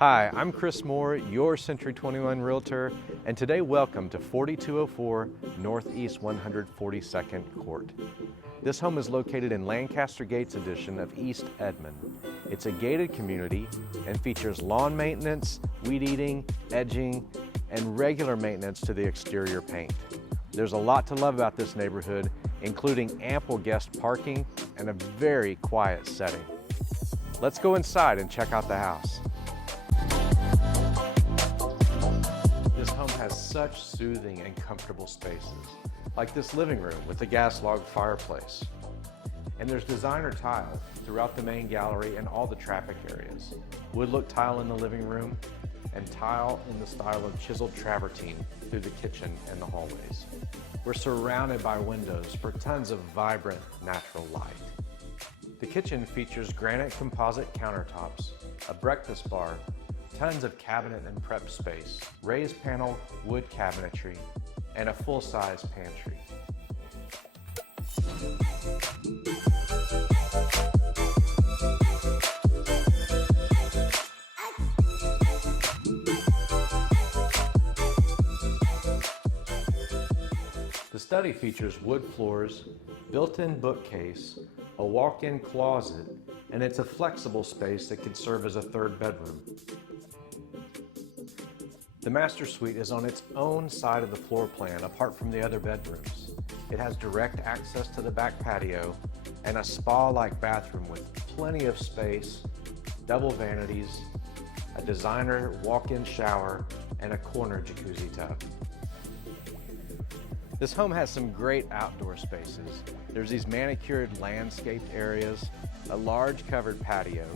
Hi, I'm Chris Moore, your Century 21 Realtor, and today welcome to 4204 Northeast 142nd Court. This home is located in Lancaster Gates Edition of East Edmond. It's a gated community and features lawn maintenance, weed eating, edging, and regular maintenance to the exterior paint. There's a lot to love about this neighborhood, including ample guest parking and a very quiet setting. Let's go inside and check out the house. This home has such soothing and comfortable spaces, like this living room with a gas log fireplace. And there's designer tile throughout the main gallery and all the traffic areas. Wood look tile in the living room and tile in the style of chiseled travertine through the kitchen and the hallways. We're surrounded by windows for tons of vibrant natural light. The kitchen features granite composite countertops, a breakfast bar, tons of cabinet and prep space, raised panel wood cabinetry, and a full-size pantry. The study features wood floors, built-in bookcase, a walk-in closet, and it's a flexible space that can serve as a third bedroom. The master suite is on its own side of the floor plan apart from the other bedrooms. It has direct access to the back patio and a spa-like bathroom with plenty of space, double vanities, a designer walk-in shower, and a corner jacuzzi tub. This home has some great outdoor spaces. There's these manicured landscaped areas, a large covered patio.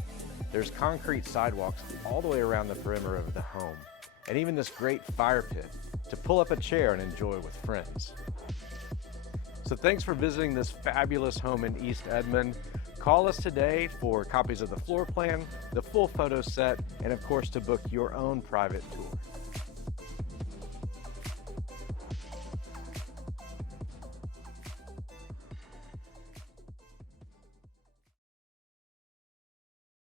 There's concrete sidewalks all the way around the perimeter of the home, and even this great fire pit to pull up a chair and enjoy with friends. So thanks for visiting this fabulous home in East Edmond. Call us today for copies of the floor plan, the full photo set, and of course to book your own private tour.